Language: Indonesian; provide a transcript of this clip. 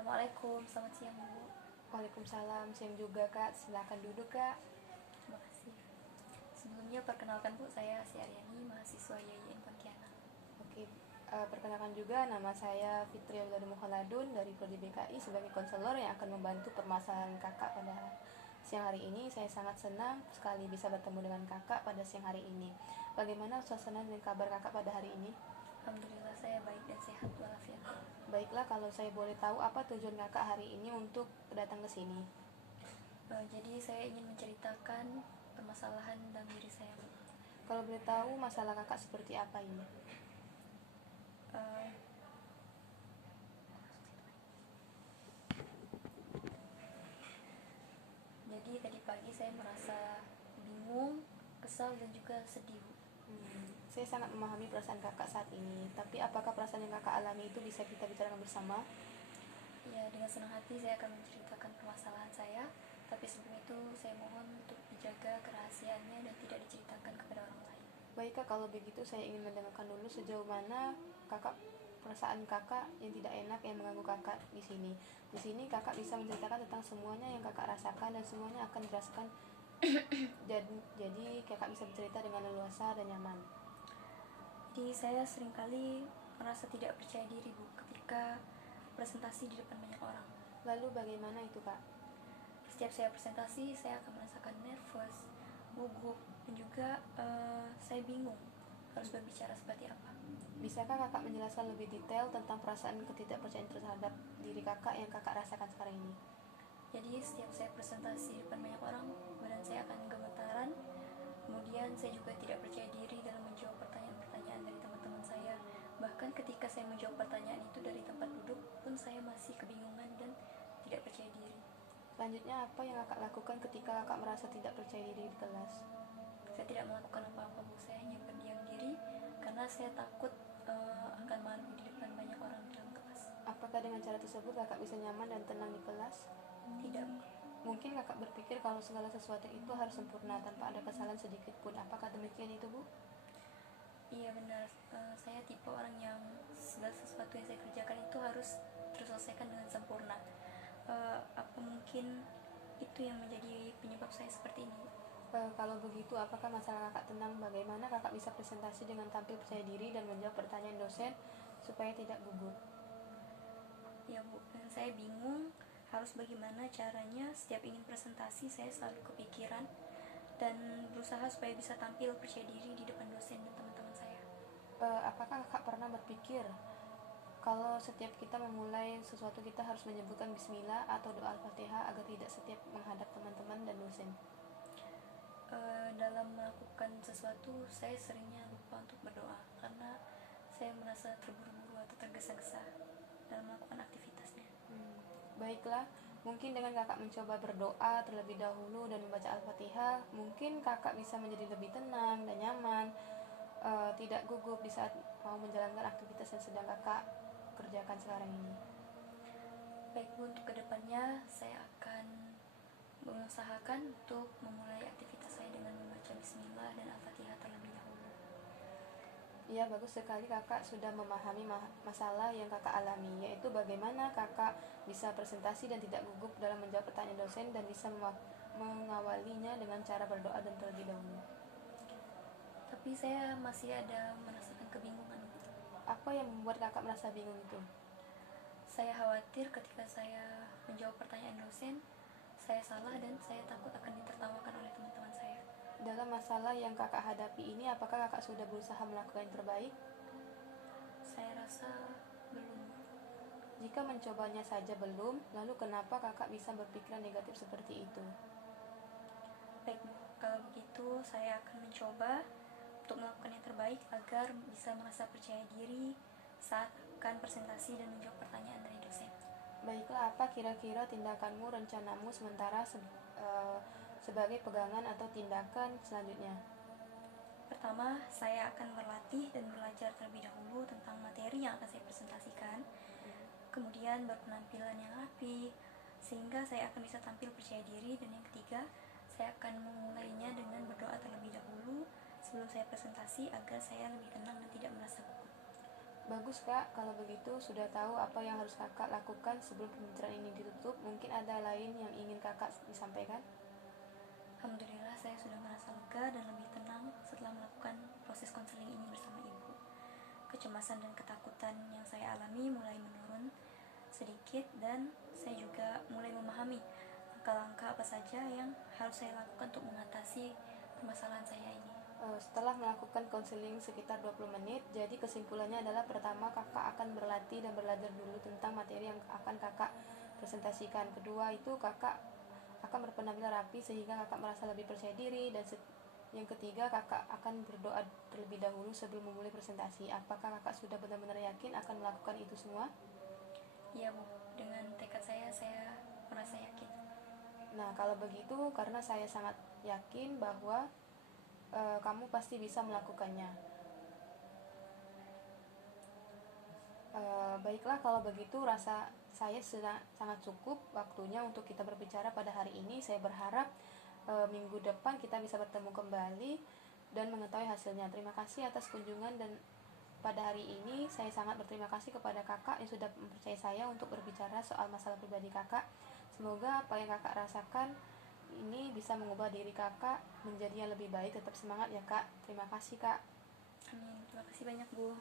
Assalamualaikum, selamat siang Bu. Waalaikumsalam, siang juga Kak. Silakan duduk Kak. Terima kasih. Sebelumnya perkenalkan Bu, saya si Aryani, mahasiswa YIN Pontianak. Oke, perkenalkan juga nama saya Fitri Abdul Mukhaladun dari Prodi BKI sebagai konselor yang akan membantu permasalahan Kakak pada siang hari ini. Saya sangat senang sekali bisa bertemu dengan Kakak pada siang hari ini. Bagaimana suasana dan kabar Kakak pada hari ini? Alhamdulillah saya baik dan sehat walafiat. Baiklah, kalau saya boleh tahu apa tujuan Kakak hari ini untuk datang ke sini? Jadi saya ingin menceritakan permasalahan dalam diri saya Bu. Kalau boleh tahu masalah Kakak seperti apa ini? Eh, jadi tadi pagi saya merasa bingung, kesal dan juga sedih Bu. Saya sangat memahami perasaan Kakak saat ini. Tapi apakah perasaan yang Kakak alami itu bisa kita bicarakan bersama? Ya, dengan senang hati saya akan menceritakan permasalahan saya. Tapi sebelum itu saya mohon untuk dijaga kerahasiaannya dan tidak diceritakan kepada orang lain. Baik Kak, kalau begitu saya ingin mendengarkan dulu sejauh mana Kakak perasaan Kakak yang tidak enak yang mengganggu Kakak di sini. Di sini Kakak bisa menceritakan tentang semuanya yang Kakak rasakan dan semuanya akan dirasakan. jadi Kakak bisa bercerita dengan leluasa dan nyaman. Jadi saya seringkali merasa tidak percaya diri Bu ketika presentasi di depan banyak orang. Lalu bagaimana itu Kak? Setiap saya presentasi saya akan merasakan nervous, gugup, dan juga saya bingung harus berbicara seperti apa. Bisakah Kakak menjelaskan lebih detail tentang perasaan ketidakpercayaan terhadap diri Kakak yang Kakak rasakan sekarang ini? Jadi setiap saya presentasi di depan banyak orang, badan saya akan gemetaran. Kemudian saya juga tidak percaya diri dalam menjawab pertanyaan-pertanyaan dari teman-teman saya. Bahkan ketika saya menjawab pertanyaan itu dari tempat duduk pun saya masih kebingungan dan tidak percaya diri. Selanjutnya apa yang Kakak lakukan ketika Kakak merasa tidak percaya diri di kelas? Saya tidak melakukan apa-apa Bu, saya hanya berdiam diri karena saya takut akan malu di depan banyak orang di dalam kelas. Apakah dengan cara tersebut Kakak bisa nyaman dan tenang di kelas? Tidak Bu. Mungkin Kakak berpikir kalau segala sesuatu itu harus sempurna tanpa ada kesalahan sedikit pun. Apakah demikian itu Bu? Iya benar, saya tipe orang yang segala sesuatu yang saya kerjakan itu harus terselesaikan dengan sempurna. Apa mungkin itu yang menjadi penyebab saya seperti ini? Kalau begitu, apakah masalah Kakak tenang? Bagaimana Kakak bisa presentasi dengan tampil percaya diri dan menjawab pertanyaan dosen supaya tidak gugup? Ya Bu, dan saya bingung harus bagaimana caranya. Setiap ingin presentasi saya selalu kepikiran dan berusaha supaya bisa tampil percaya diri di depan dosen dan teman-teman saya. Apakah Kakak pernah berpikir kalau setiap kita memulai sesuatu kita harus menyebutkan bismillah atau doa al-fatihah agar tidak setiap menghadap teman-teman dan dosen? Dalam melakukan sesuatu saya seringnya lupa untuk berdoa karena saya merasa terburu-buru atau tergesa-gesa dalam melakukan aktivitasnya. Baiklah, mungkin dengan Kakak mencoba berdoa terlebih dahulu dan membaca al-fatihah, mungkin Kakak bisa menjadi lebih tenang dan nyaman, tidak gugup di saat mau menjalankan aktivitas yang sedang Kakak kerjakan sekarang ini. Baik Bu, untuk kedepannya saya akan mengusahakan untuk memulai aktivitas saya dengan membaca bismillah dan al-fatihah terlebih dahulu. Ya, bagus sekali Kakak sudah memahami masalah yang Kakak alami, yaitu bagaimana Kakak bisa presentasi dan tidak gugup dalam menjawab pertanyaan dosen dan bisa mengawalinya dengan cara berdoa dan terlebih dahulu. Tapi saya masih ada merasakan kebingungan. Apa yang membuat Kakak merasa bingung itu? Saya khawatir ketika saya menjawab pertanyaan dosen, saya salah dan saya takut akan ditertawakan oleh teman-teman saya. Dalam masalah yang Kakak hadapi ini, apakah Kakak sudah berusaha melakukan yang terbaik? Saya rasa belum. Jika mencobanya saja belum, lalu kenapa Kakak bisa berpikiran negatif seperti itu? Baik, kalau begitu saya akan mencoba untuk melakukan yang terbaik agar bisa merasa percaya diri saat akan presentasi dan menjawab pertanyaan dari dosen. Baiklah, apa kira-kira tindakanmu, rencanamu sementara sebagai pegangan atau tindakan selanjutnya? Pertama, saya akan berlatih dan belajar terlebih dahulu tentang materi yang akan saya presentasikan. Kemudian berpenampilan yang rapi, sehingga saya akan bisa tampil percaya diri. Dan yang ketiga, saya akan memulainya dengan berdoa terlebih dahulu sebelum saya presentasi agar saya lebih tenang dan tidak merasa gugup. Bagus kak, kalau begitu sudah tahu apa yang harus kakak lakukan sebelum pembicaraan ini ditutup. Mungkin ada lain yang ingin kakak disampaikan? Alhamdulillah saya sudah merasa lega dan lebih tenang setelah melakukan proses konseling ini bersama ibu. Kecemasan dan ketakutan yang saya alami mulai menurun sedikit dan saya juga mulai memahami langkah-langkah apa saja yang harus saya lakukan untuk mengatasi permasalahan saya ini. Setelah melakukan konseling sekitar 20 menit, jadi kesimpulannya adalah pertama kakak akan berlatih dan belajar dulu tentang materi yang akan kakak presentasikan. Kedua itu kakak akan berpenampilan rapi sehingga kakak merasa lebih percaya diri, dan yang ketiga kakak akan berdoa terlebih dahulu sebelum memulai presentasi. Apakah kakak sudah benar-benar yakin akan melakukan itu semua? Iya Bu, dengan tekad saya merasa yakin. Nah, kalau begitu karena saya sangat yakin bahwa kamu pasti bisa melakukannya. Baiklah, kalau begitu rasa saya sudah sangat cukup waktunya untuk kita berbicara pada hari ini. Saya berharap minggu depan kita bisa bertemu kembali dan mengetahui hasilnya. Terima kasih atas kunjungan, dan pada hari ini saya sangat berterima kasih kepada kakak yang sudah mempercayai saya untuk berbicara soal masalah pribadi kakak. Semoga apa yang kakak rasakan ini bisa mengubah diri kakak menjadi yang lebih baik. Tetap semangat ya kak. Terima kasih kak. Amin. Terima kasih banyak Bu.